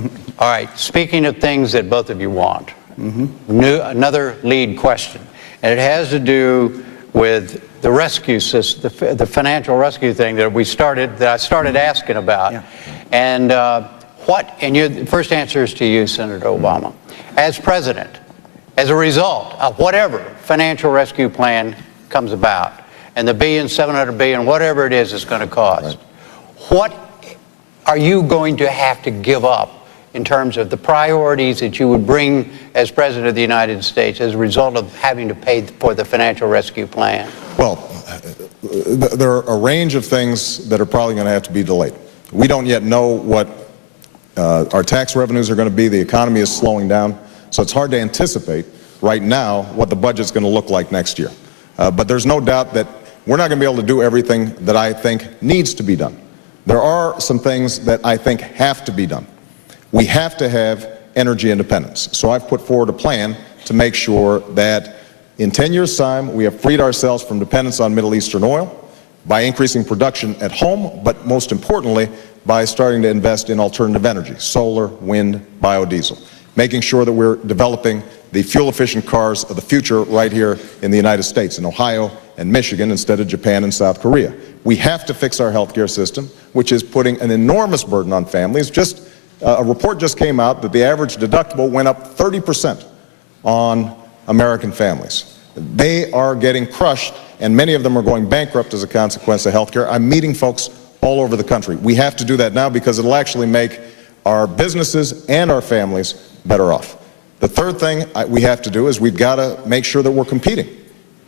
All right, speaking of things that both of you want, another lead question, and it has to do with the rescue system, the financial rescue thing that I started asking about. Yeah. And the first answer is to you, Senator Obama. As president, as a result of whatever financial rescue plan comes about, and the $700 billion, whatever it is it's going to cost, what are you going to have to give up in terms of the priorities that you would bring as President of the United States as a result of having to pay for the financial rescue plan? Well, there are a range of things that are probably going to have to be delayed. We don't yet know what our tax revenues are going to be. The economy is slowing down, so it's hard to anticipate right now what the budget's going to look like next year. But there's no doubt that we're not going to be able to do everything that I think needs to be done. There are some things that I think have to be done. We have to have energy independence. So I've put forward a plan to make sure that in 10 years' time we have freed ourselves from dependence on Middle Eastern oil by increasing production at home, but most importantly by starting to invest in alternative energy, solar, wind, biodiesel, making sure that we're developing the fuel-efficient cars of the future right here in the United States, in Ohio and Michigan instead of Japan and South Korea. We have to fix our healthcare system, which is putting an enormous burden on families. A report just came out that the average deductible went up 30% on American families. They are getting crushed, and many of them are going bankrupt as a consequence of health care. I'm meeting folks all over the country. We have to do that now because it'll actually make our businesses and our families better off. The third thing we have to do is we've got to make sure that we're competing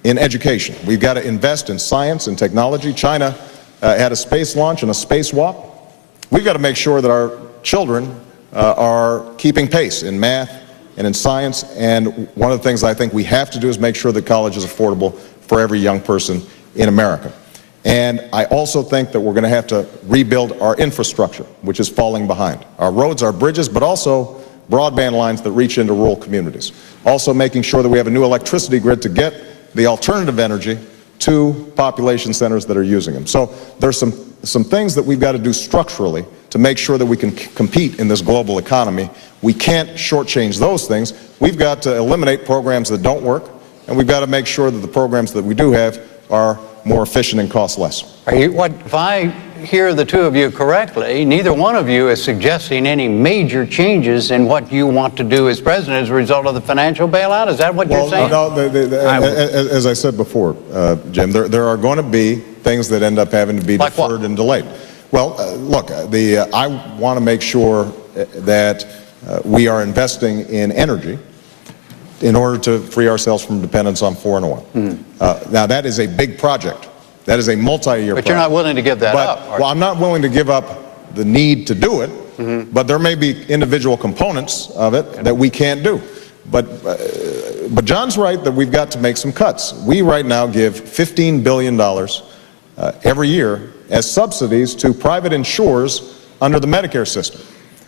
in education. We've got to invest in science and technology. China had a space launch and a spacewalk. We've got to make sure that our children are keeping pace in math and in science, and one of the things I think we have to do is make sure that college is affordable for every young person in America. And I also think that we're going to have to rebuild our infrastructure, which is falling behind. Our roads, our bridges, but also broadband lines that reach into rural communities. Also making sure that we have a new electricity grid to get the alternative energy to population centers that are using them. So there's some things that we've got to do structurally to make sure that we can compete in this global economy. We can't shortchange those things. We've got to eliminate programs that don't work, and we've got to make sure that the programs that we do have are more efficient and cost less. If I hear the two of you correctly, neither one of you is suggesting any major changes in what you want to do as president as a result of the financial bailout. Is that what you're saying? No, as I said before, Jim, there are going to be things that end up having to be deferred and delayed. Well, look, I want to make sure that we are investing in energy in order to free ourselves from dependence on foreign oil. Now, that is a big project. That is a multi-year project. But you're not willing to give that up. Well, I'm not willing to give up the need to do it, but there may be individual components of it that we can't do. But John's right that we've got to make some cuts. We right now give $15 billion every year as subsidies to private insurers under the Medicare system.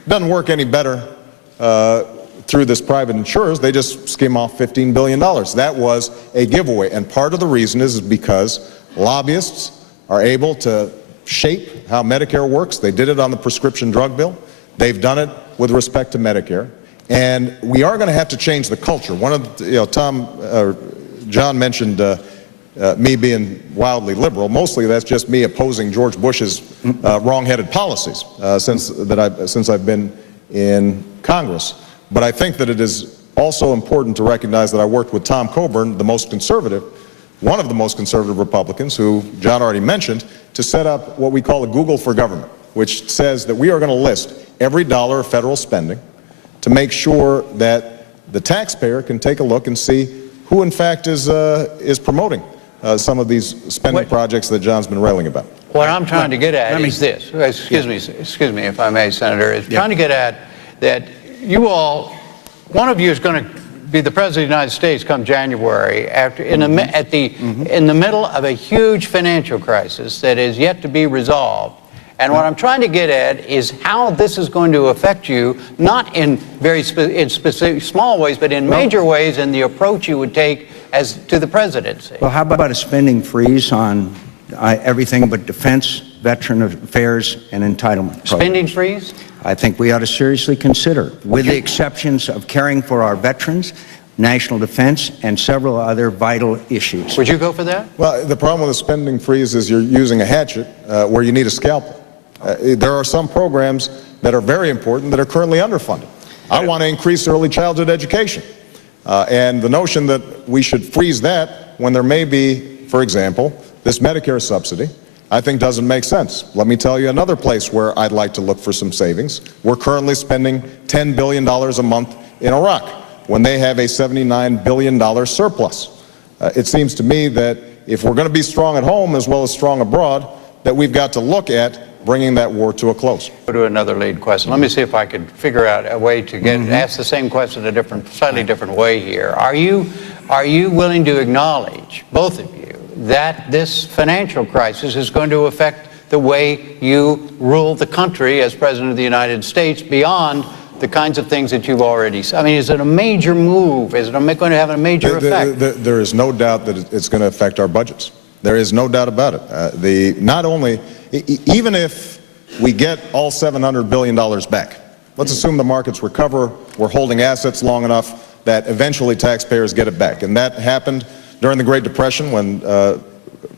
It doesn't work any better through this private insurers. They just skim off $15 billion. That was a giveaway, and part of the reason is because lobbyists are able to shape how Medicare works. They did it on the prescription drug bill. They've done it with respect to Medicare, and we are going to have to change the culture. One of the, John mentioned me being wildly liberal. Mostly that's just me opposing George Bush's wrong-headed policies since I've been in Congress. But I think that it is also important to recognize that I worked with Tom Coburn, one of the most conservative Republicans, who John already mentioned, to set up what we call a Google for Government, which says that we are going to list every dollar of federal spending to make sure that the taxpayer can take a look and see who in fact is promoting some of these spending projects that John's been railing about. What I'm trying to get at is this. Excuse me if I may, Senator, is trying to get at that you all, one of you is going to be the President of the United States come January in the middle of a huge financial crisis that is yet to be resolved. And what I'm trying to get at is how this is going to affect you, not in specific small ways, but in major ways in the approach you would take to the presidency. Well, how about a spending freeze on everything but defense Veteran Affairs and Entitlement Program. Spending freeze? I think we ought to seriously consider, with the exceptions of caring for our veterans, national defense, and several other vital issues. Would you go for that? Well, the problem with a spending freeze is you're using a hatchet where you need a scalpel. There are some programs that are very important that are currently underfunded. I want to increase early childhood education. And the notion that we should freeze that when there may be, for example, this Medicare subsidy, I think doesn't make sense. Let me tell you another place where I'd like to look for some savings. We're currently spending $10 billion a month in Iraq when they have a $79 billion surplus. It seems to me that if we're going to be strong at home as well as strong abroad, that we've got to look at bringing that war to a close. Go to another lead question. Let me see if I could figure out a way to ask the same question a slightly different way here. Are you willing to acknowledge, both of you, that this financial crisis is going to affect the way you rule the country as President of the United States beyond the kinds of things that you've already said? I mean, is it a major move? Is it going to have a major effect? There is no doubt that it's going to affect our budgets. There is no doubt about it. Not only, even if we get all $700 billion back, let's assume the markets recover, we're holding assets long enough that eventually taxpayers get it back. And that happened during the Great Depression when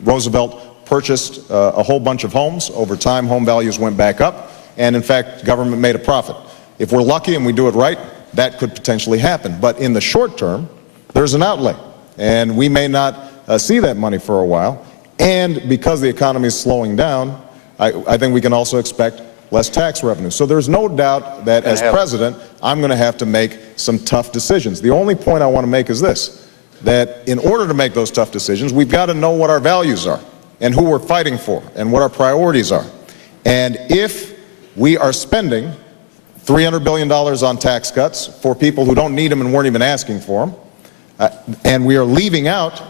Roosevelt purchased a whole bunch of homes. Over time, home values went back up, and in fact, government made a profit. If we're lucky and we do it right, that could potentially happen. But in the short term, there's an outlay, and we may not see that money for a while. And because the economy is slowing down, I think we can also expect less tax revenue. So there's no doubt that as president, I'm going to have to make some tough decisions. The only point I want to make is this, that in order to make those tough decisions, we've got to know what our values are and who we're fighting for and what our priorities are. And if we are spending $300 billion on tax cuts for people who don't need them and weren't even asking for them, and we are leaving out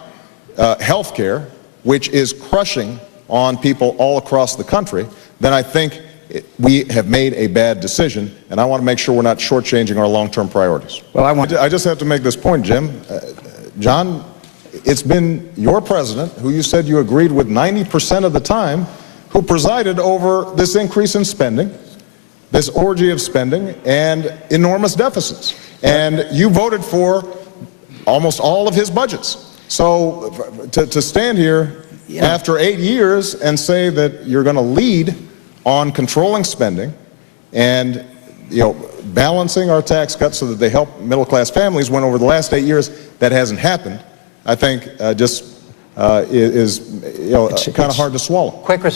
health care, which is crushing on people all across the country, then I think we have made a bad decision, and I want to make sure we're not shortchanging our long-term priorities. Well, I just have to make this point, Jim. John, it's been your president, who you said you agreed with 90% of the time, who presided over this increase in spending, this orgy of spending, and enormous deficits. And you voted for almost all of his budgets. So to stand here after 8 years and say that you're going to lead on controlling spending and balancing our tax cuts so that they help middle-class families, when over the last 8 years that hasn't happened, I think is kind of hard to swallow. Quick response.